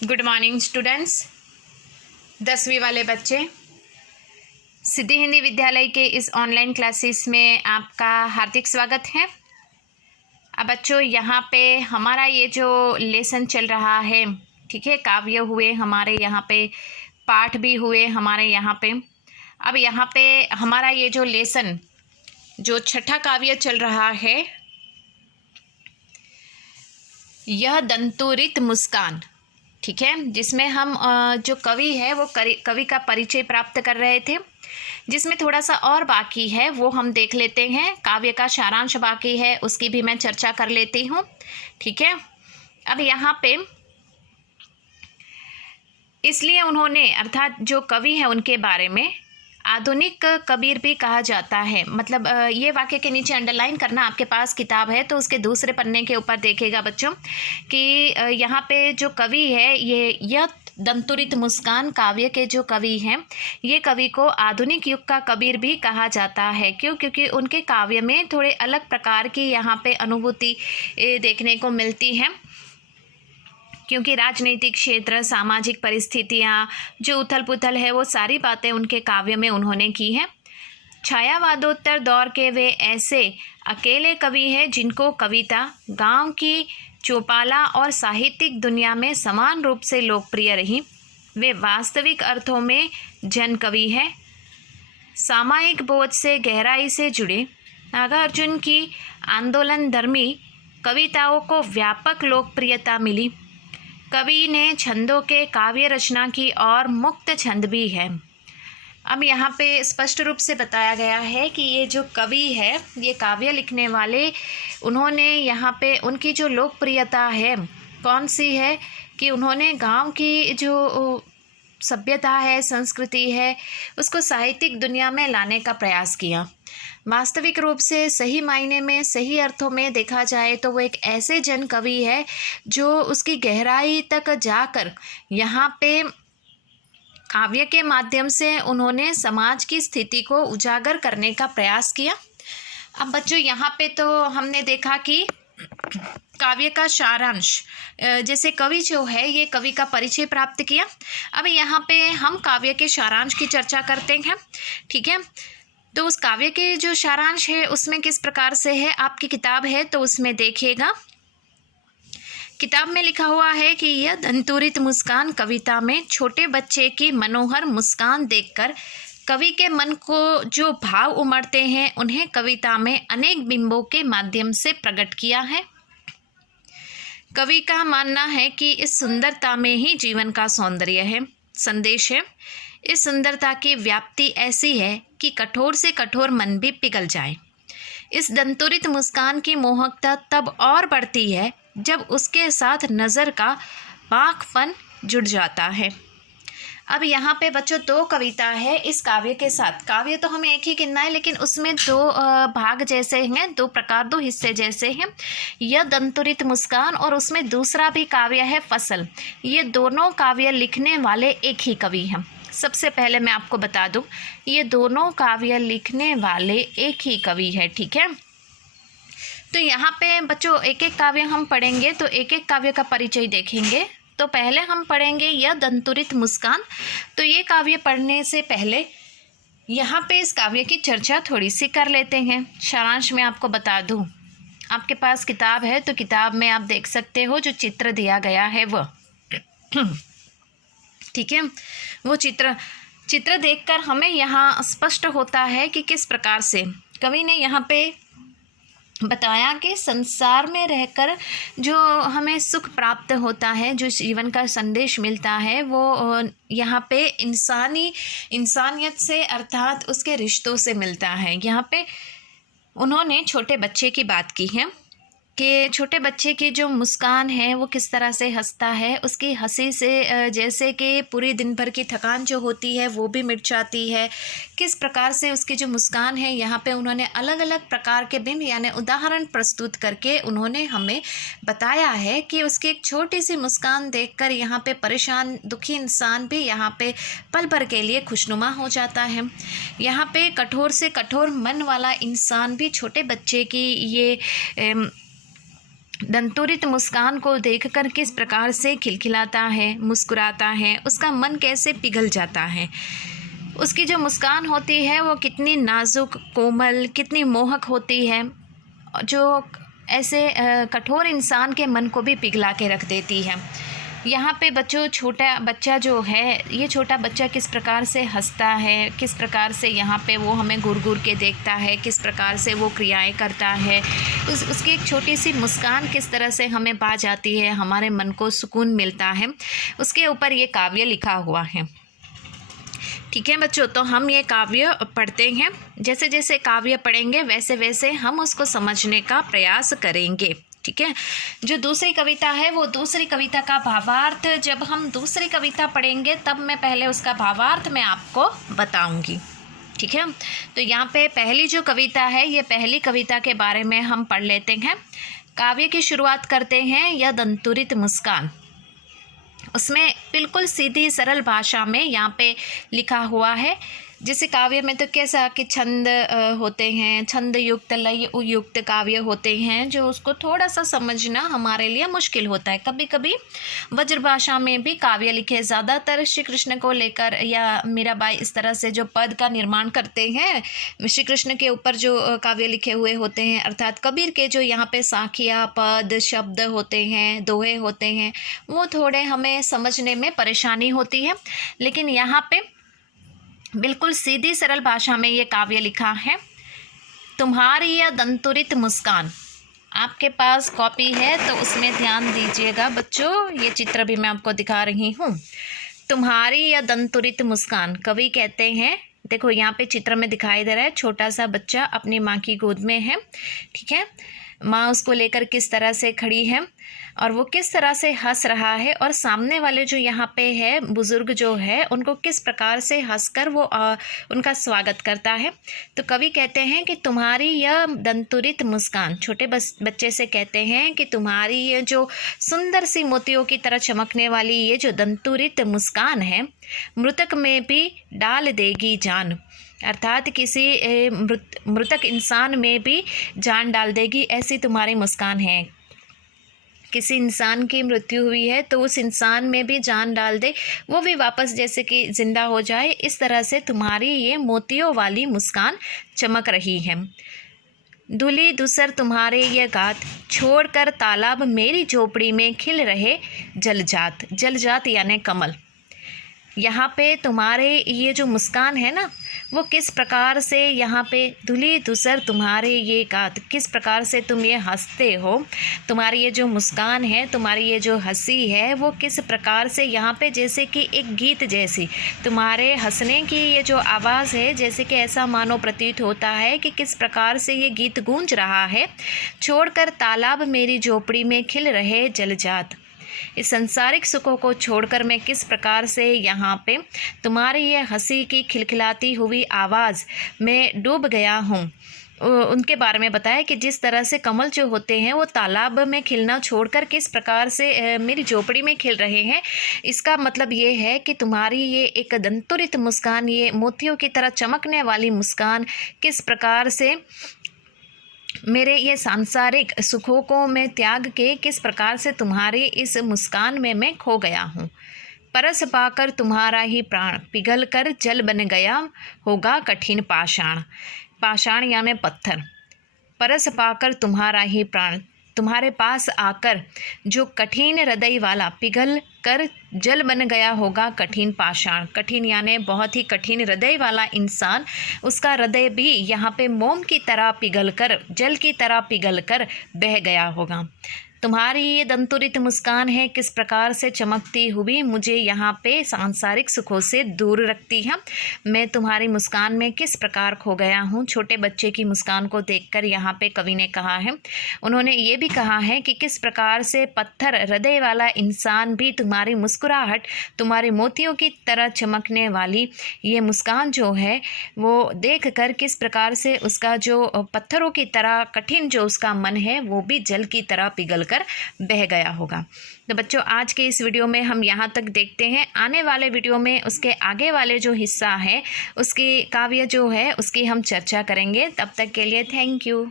Good morning students. 10वीं वाले बच्चे, सिद्धि हिंदी विद्यालय के इस ऑनलाइन क्लासेस में आपका हार्दिक स्वागत है। अब बच्चों, यहाँ पे हमारा ये जो लेसन चल रहा है, ठीक है, काव्य हुए हमारे यहाँ पे, पाठ भी हुए हमारे यहाँ पे। अब यहाँ पे हमारा ये जो लेसन, जो छठा काव्य चल रहा है, यह दंतुरित मुस्कान, ठीक है, जिसमें हम जो कवि है वो कवि का परिचय प्राप्त कर रहे थे, जिसमें थोड़ा सा और बाकी है वो हम देख लेते हैं। काव्य का सारांश बाकी है, उसकी भी मैं चर्चा कर लेती हूँ, ठीक है। अब यहाँ पे इसलिए उन्होंने, अर्थात जो कवि हैं उनके बारे में आधुनिक कबीर भी कहा जाता है। मतलब ये वाक्य के नीचे अंडरलाइन करना, आपके पास किताब है तो उसके दूसरे पन्ने के ऊपर देखेगा बच्चों कि यहाँ पे जो कवि है, यह दंतुरित मुस्कान काव्य के जो कवि हैं, ये कवि को आधुनिक युग का कबीर भी कहा जाता है। क्यों? क्योंकि उनके काव्य में थोड़े अलग प्रकार की यहाँ पे अनुभूति देखने को मिलती है। क्योंकि राजनीतिक क्षेत्र, सामाजिक परिस्थितियाँ, जो उथल पुथल है, वो सारी बातें उनके काव्य में उन्होंने की हैं। छायावादोत्तर दौर के वे ऐसे अकेले कवि हैं जिनको कविता गांव की चौपाला और साहित्यिक दुनिया में समान रूप से लोकप्रिय रही। वे वास्तविक अर्थों में जन कवि हैं, सामायिक बोध से गहराई से जुड़े। नागार्जुन की आंदोलनधर्मी कविताओं को व्यापक लोकप्रियता मिली। कवि ने छंदों के काव्य रचना की और मुक्त छंद भी है। अब यहाँ पे स्पष्ट रूप से बताया गया है कि ये जो कवि है, ये काव्य लिखने वाले, उन्होंने यहाँ पे उनकी जो लोकप्रियता है कौन सी है कि उन्होंने गांव की जो सभ्यता है, संस्कृति है, उसको साहित्यिक दुनिया में लाने का प्रयास किया। वास्तविक रूप से सही मायने में, सही अर्थों में देखा जाए तो वो एक ऐसे जन कवि है जो उसकी गहराई तक जाकर यहाँ पे काव्य के माध्यम से उन्होंने समाज की स्थिति को उजागर करने का प्रयास किया। अब बच्चों, यहाँ पे तो हमने देखा कि काव्य का सारांश, जैसे कवि जो है, ये कवि का परिचय प्राप्त किया। अब यहाँ पे हम काव्य के सारांश की चर्चा करते हैं, ठीक है। तो उस काव्य के जो सारांश है उसमें किस प्रकार से है, आपकी किताब है तो उसमें देखिएगा। किताब में लिखा हुआ है कि यह दंतुरित मुस्कान कविता में छोटे बच्चे की मनोहर मुस्कान देखकर कवि के मन को जो भाव उमड़ते हैं, उन्हें कविता में अनेक बिंबों के माध्यम से प्रकट किया है। कवि का मानना है कि इस सुंदरता में ही जीवन का सौंदर्य है, संदेश है। इस सुंदरता की व्याप्ति ऐसी है कि कठोर से कठोर मन भी पिघल जाए। इस दंतुरित मुस्कान की मोहकता तब और बढ़ती है जब उसके साथ नज़र का बाखपन जुड़ जाता है। अब यहाँ पे बच्चों दो कविता है इस काव्य के साथ। काव्य तो हमें एक ही गिनना है, लेकिन उसमें दो भाग जैसे हैं, दो प्रकार, दो हिस्से जैसे हैं। यह दंतुरित मुस्कान और उसमें दूसरा भी काव्य है फसल। ये दोनों काव्य लिखने वाले एक ही कवि हैं। सबसे पहले मैं आपको बता दूं, ये दोनों काव्य लिखने वाले एक ही कवि है, ठीक है। तो यहाँ पे बच्चों एक एक काव्य हम पढ़ेंगे तो एक एक काव्य का परिचय देखेंगे। तो पहले हम पढ़ेंगे यह दंतुरित मुस्कान। तो ये काव्य पढ़ने से पहले यहाँ पे इस काव्य की चर्चा थोड़ी सी कर लेते हैं। सारांश में आपको बता दूँ, आपके पास किताब है तो किताब में आप देख सकते हो जो चित्र दिया गया है वह, ठीक है। वो चित्र देखकर हमें यहाँ स्पष्ट होता है कि किस प्रकार से कवि ने यहाँ पे बताया कि संसार में रहकर जो हमें सुख प्राप्त होता है, जो जीवन का संदेश मिलता है, वो यहाँ पे इंसानियत से, अर्थात उसके रिश्तों से मिलता है। यहाँ पे उन्होंने छोटे बच्चे की बात की है कि छोटे बच्चे की जो मुस्कान है वो किस तरह से हंसता है, उसकी हंसी से जैसे कि पूरी दिन भर की थकान जो होती है वो भी मिट जाती है। किस प्रकार से उसकी जो मुस्कान है, यहाँ पे उन्होंने अलग अलग प्रकार के बिंब यानी उदाहरण प्रस्तुत करके उन्होंने हमें बताया है कि उसकी एक छोटी सी मुस्कान देखकर यहाँ पे परेशान दुखी इंसान भी यहाँ पे पल भर के लिए खुशनुमा हो जाता है। यहाँ पे कठोर से कठोर मन वाला इंसान भी छोटे बच्चे की ये दंतुरित मुस्कान को देखकर किस प्रकार से खिलखिलाता है, मुस्कुराता है, उसका मन कैसे पिघल जाता है। उसकी जो मुस्कान होती है वो कितनी नाजुक, कोमल, कितनी मोहक होती है, जो ऐसे कठोर इंसान के मन को भी पिघला के रख देती है। यहाँ पे बच्चों, छोटा बच्चा जो है, ये छोटा बच्चा किस प्रकार से हंसता है, किस प्रकार से यहाँ पे वो हमें घूर घूर के देखता है, किस प्रकार से वो क्रियाएं करता है, उसकी एक छोटी सी मुस्कान किस तरह से हमें भा जाती है, हमारे मन को सुकून मिलता है, उसके ऊपर ये काव्य लिखा हुआ है। ठीक है बच्चों, तो हम ये काव्य पढ़ते हैं। जैसे जैसे काव्य पढ़ेंगे वैसे वैसे हम उसको समझने का प्रयास करेंगे। ठीक है, जो दूसरी कविता है वो दूसरी कविता का भावार्थ जब हम दूसरी कविता पढ़ेंगे तब मैं पहले उसका भावार्थ मैं आपको बताऊंगी। ठीक है, तो यहाँ पे पहली जो कविता है, ये पहली कविता के बारे में हम पढ़ लेते हैं। काव्य की शुरुआत करते हैं, यह दंतुरित मुस्कान। उसमें बिल्कुल सीधी सरल भाषा में यहाँ पे लिखा हुआ है। जैसे काव्य में तो कैसा कि छंद होते हैं, छंद युक्त, लय युक्त काव्य होते हैं, जो उसको थोड़ा सा समझना हमारे लिए मुश्किल होता है। कभी कभी वज्र भाषा में भी काव्य लिखे, ज़्यादातर श्री कृष्ण को लेकर या मीराबाई इस तरह से जो पद का निर्माण करते हैं, श्री कृष्ण के ऊपर जो काव्य लिखे हुए होते हैं, अर्थात कबीर के जो यहाँ पे साखिया, पद, शब्द होते हैं, दोहे होते हैं, वो थोड़े हमें समझने में परेशानी होती है। लेकिन यहाँ पे बिल्कुल सीधी सरल भाषा में ये काव्य लिखा है। तुम्हारी यह दंतुरित मुस्कान, आपके पास कॉपी है तो उसमें ध्यान दीजिएगा बच्चों, ये चित्र भी मैं आपको दिखा रही हूँ। तुम्हारी यह दंतुरित मुस्कान, कवि कहते हैं, देखो यहाँ पे चित्र में दिखाई दे रहा है, छोटा सा बच्चा अपनी माँ की गोद में है। ठीक है, माँ उसको लेकर किस तरह से खड़ी है और वो किस तरह से हंस रहा है, और सामने वाले जो यहाँ पे है बुज़ुर्ग जो है, उनको किस प्रकार से हंसकर वो उनका स्वागत करता है। तो कवि कहते हैं कि तुम्हारी यह दंतुरित मुस्कान, छोटे बच्चे से कहते हैं कि तुम्हारी ये जो सुंदर सी मोतियों की तरह चमकने वाली ये जो दंतुरित मुस्कान है, मृतक में भी डाल देगी जान, अर्थात किसी मृतक इंसान में भी जान डाल देगी, ऐसी तुम्हारी मुस्कान है। किसी इंसान की मृत्यु हुई है तो उस इंसान में भी जान डाल दे, वो भी वापस जैसे कि जिंदा हो जाए, इस तरह से तुम्हारी ये मोतियों वाली मुस्कान चमक रही है। धुली धूसर तुम्हारे ये गात, छोड़कर तालाब मेरी झोपड़ी में खिल रहे जलजात, जलजात यानी कमल। यहाँ पे तुम्हारे ये जो मुस्कान है ना, वो किस प्रकार से यहाँ पे धुली धूसर तुम्हारे ये गात, किस प्रकार से तुम ये हंसते हो, तुम्हारी ये जो मुस्कान है, तुम्हारी ये जो हंसी है, वो किस प्रकार से यहाँ पे जैसे कि एक गीत जैसी, तुम्हारे हंसने की ये जो आवाज़ है, जैसे कि ऐसा मानो प्रतीत होता है कि किस प्रकार से ये गीत गूंज रहा है। छोड़कर तालाब मेरी झोपड़ी में खिल रहे जलजात, इस संसारिक सुखों को छोड़कर मैं किस प्रकार से यहाँ पे तुम्हारी ये हंसी की खिलखिलाती हुई आवाज़ में डूब गया हूँ। उनके बारे में बताया कि जिस तरह से कमल जो होते हैं वो तालाब में खिलना छोड़कर किस प्रकार से मेरी झोपड़ी में खिल रहे हैं। इसका मतलब ये है कि तुम्हारी ये एक दंतुरित मुस्कान, ये मोतियों की तरह चमकने वाली मुस्कान किस प्रकार से मेरे ये सांसारिक सुखों को मैं त्याग के किस प्रकार से तुम्हारी इस मुस्कान में मैं खो गया हूँ। परस पाकर तुम्हारा ही प्राण पिघल कर जल बन गया होगा कठिन पाषाण, पाषाण यानी पत्थर। परस पाकर तुम्हारा ही प्राण, तुम्हारे पास आकर जो कठिन हृदय वाला पिघल कर जल बन गया होगा कठिन पाषाण, कठिन यानी बहुत ही कठिन हृदय वाला इंसान, उसका हृदय भी यहाँ पे मोम की तरह पिघल कर, जल की तरह पिघल कर बह गया होगा। तुम्हारी ये दंतुरित मुस्कान है किस प्रकार से चमकती हुई मुझे यहाँ पे सांसारिक सुखों से दूर रखती है। मैं तुम्हारी मुस्कान में किस प्रकार खो गया हूँ। छोटे बच्चे की मुस्कान को देखकर यहाँ पे कवि ने कहा है, उन्होंने ये भी कहा है कि किस प्रकार से पत्थर हृदय वाला इंसान भी तुम्हारी मुस्कुराहट, तुम्हारे मोतियों की तरह चमकने वाली ये मुस्कान जो है वो देख कर किस प्रकार से उसका जो पत्थरों की तरह कठिन जो उसका मन है वो भी जल की तरह पिघल कर बह गया होगा। तो बच्चों आज के इस वीडियो में हम यहाँ तक देखते हैं। आने वाले वीडियो में उसके आगे वाले जो हिस्सा है उसकी काव्य जो है उसकी हम चर्चा करेंगे। तब तक के लिए थैंक यू।